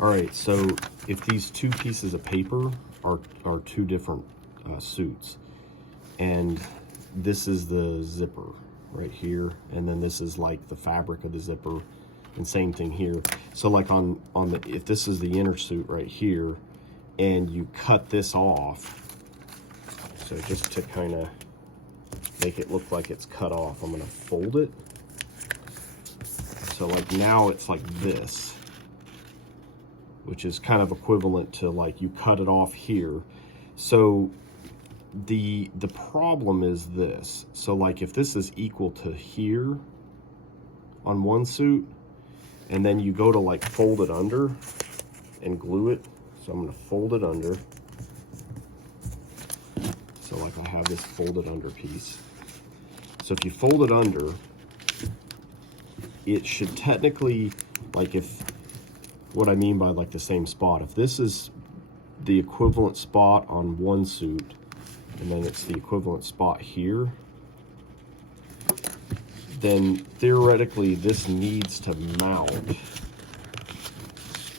All right, so if these two pieces of paper are two different suits, and this is the zipper right here, and then this is like the fabric of the zipper, and same thing here. So like on the, if this is the inner suit right here, and you cut this off, so just to kind of make it look like it's cut off, I'm gonna fold it. So like now it's like this, which is kind of equivalent to like you cut it off here. So the problem is this. So like if this is equal to here on one suit, and then you go to like fold it under and glue it. So I'm gonna fold it under. So like I have this folded under piece. So if you fold it under, it should technically, like if, what I mean by like the same spot, if this is the equivalent spot on one suit, and then it's the equivalent spot here, then theoretically this needs to mount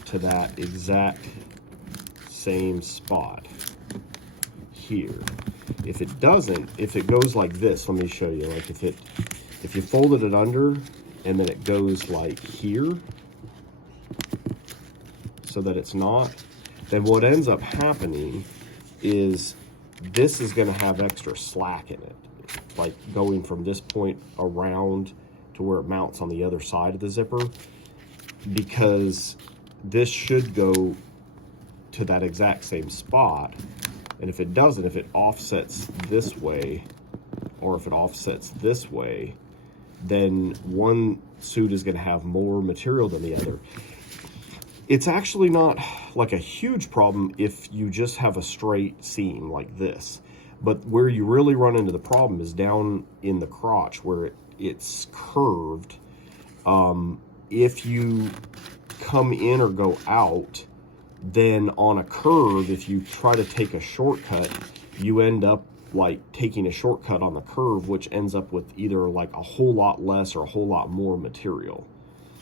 to that exact same spot here. If it doesn't, if it goes like this, let me show you, like if you folded it under and then it goes like here, so that it's not, then what ends up happening is this is going to have extra slack in it, like going from this point around to where it mounts on the other side of the zipper, because this should go to that exact same spot. And if it doesn't, if it offsets this way, or if it offsets this way, then one suit is going to have more material than the other. It's actually not like a huge problem if you just have a straight seam like this. But where you really run into the problem is down in the crotch where it's curved. If you come in or go out, then on a curve, if you try to take a shortcut, you end up like taking a shortcut on the curve, which ends up with either like a whole lot less or a whole lot more material.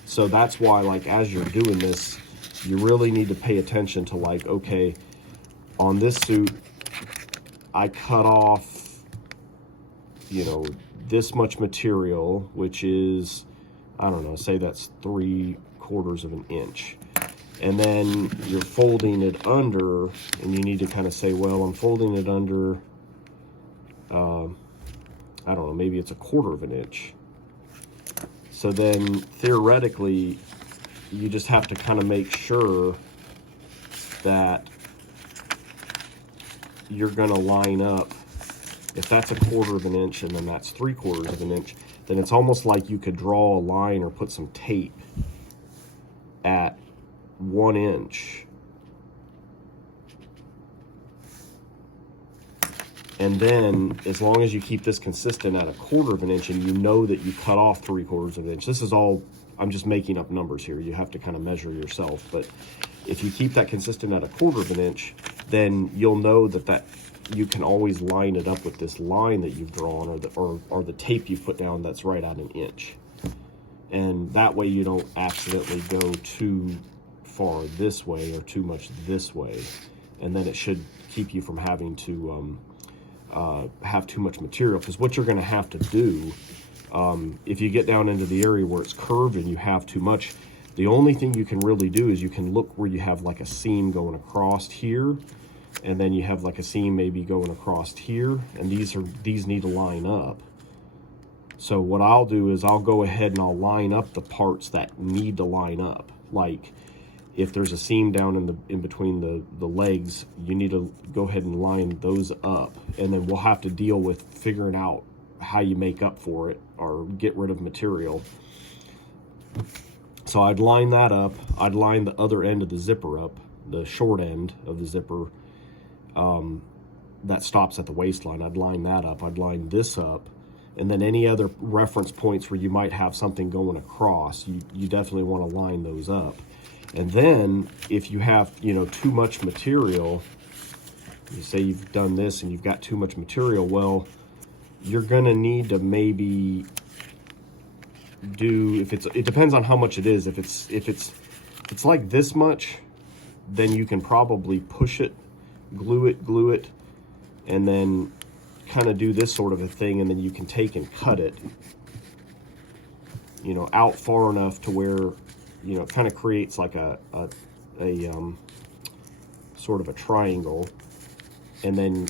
So that's why, like, as you're doing this, you really need to pay attention to like, okay, on this suit, I cut off, you know, this much material, which is, I don't know, say that's 3/4 of an inch. And then you're folding it under, and you need to kind of say, well, I'm folding it under, I don't know, maybe it's 1/4 of an inch. So then theoretically, you just have to kind of make sure that you're going to line up. If that's 1/4 of an inch and then that's 3/4 of an inch, then it's almost like you could draw a line or put some tape at 1 inch. And then as long as you keep this consistent at 1/4 of an inch, and you know that you cut off 3/4 of an inch, this is all, I'm just making up numbers here. You have to kind of measure yourself. But if you keep that consistent at 1/4 of an inch, then you'll know that you can always line it up with this line that you've drawn, or the tape you put down that's right at 1 inch. And that way you don't accidentally go too far this way or too much this way. And then it should keep you from having to have too much material. Because what you're going to have to do, if you get down into the area where it's curved and you have too much, the only thing you can really do is you can look where you have like a seam going across here, and then you have like a seam maybe going across here, and these need to line up. So what I'll do is I'll go ahead and I'll line up the parts that need to line up. Like if there's a seam down in between the legs, you need to go ahead and line those up, and then we'll have to deal with figuring out how you make up for it or get rid of material. So I'd line that up. I'd line the other end of the zipper up, the short end of the zipper that stops at the waistline. I'd line that up. I'd line this up. And then any other reference points where you might have something going across, you definitely want to line those up. And then if you have, you know, too much material, you say you've done this and you've got too much material, well, you're going to need to maybe do, it depends on how much it is. If it's like this much, then you can probably push it, glue it, and then kind of do this sort of a thing, and then you can take and cut it, you know, out far enough to where, you know, it kind of creates like a sort of a triangle, and then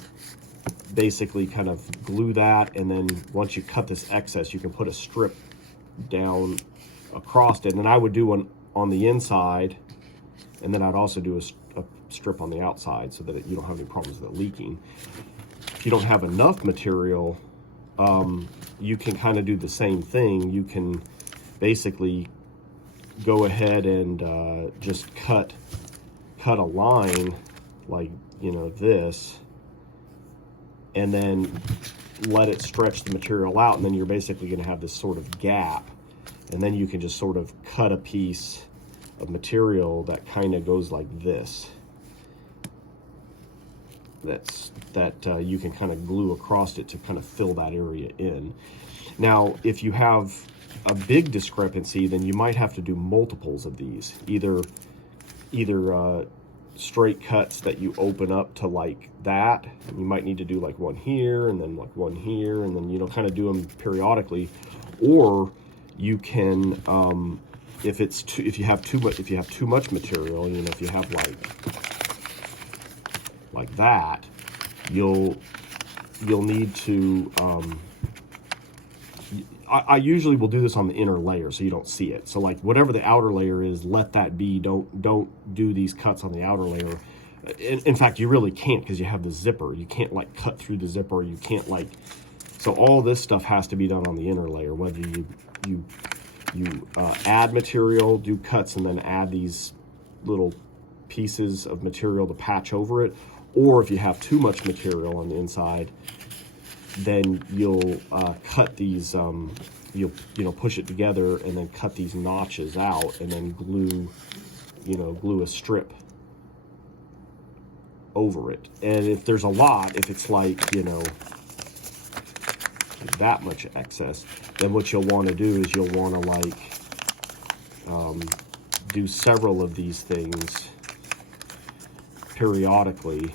basically kind of glue that, and then once you cut this excess, you can put a strip down across it. And I would do one on the inside, and then I'd also do a strip on the outside so that you don't have any problems with it leaking. If you don't have enough material, you can kind of do the same thing. You can basically go ahead and just cut a line like, you know, this, and then let it stretch the material out, and then you're basically going to have this sort of gap, and then you can just sort of cut a piece of material that kind of goes like this. That you can kind of glue across it to kind of fill that area in. Now, if you have a big discrepancy, then you might have to do multiples of these, either straight cuts that you open up to like that. You might need to do like one here, and then like one here, and then, you know, kind of do them periodically. Or you can, if you have too much material, you know, if you have like that, you'll need to, I usually will do this on the inner layer so you don't see it. So like whatever the outer layer is, let that be. Don't do these cuts on the outer layer. In fact, you really can't, because you have the zipper. You can't like cut through the zipper. You can't like, so all this stuff has to be done on the inner layer, whether you add material, do cuts, and then add these little pieces of material to patch over it, or if you have too much material on the inside, then you'll cut these, you'll push it together and then cut these notches out, and then glue a strip over it. And if there's a lot, if it's like, you know, that much excess, then what you'll want to do is you'll want to like do several of these things periodically,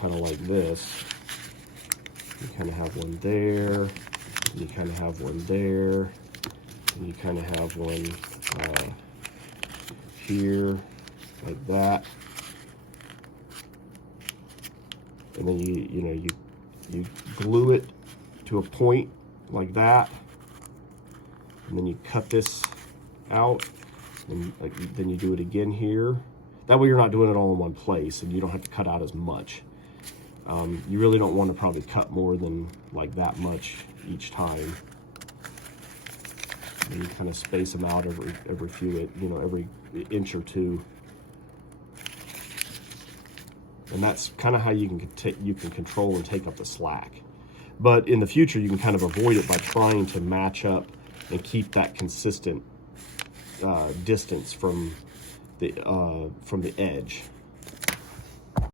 kind of like this. You kind of have one there, and you kind of have one there, and you kind of have one here, like that. And then you glue it to a point like that, and then you cut this out, and then you do it again here. That way you're not doing it all in one place, and you don't have to cut out as much. You really don't want to probably cut more than like that much each time. And you kind of space them out every few, you know, every inch or two. And that's kind of how you can control and take up the slack. But in the future, you can kind of avoid it by trying to match up and keep that consistent distance from the edge.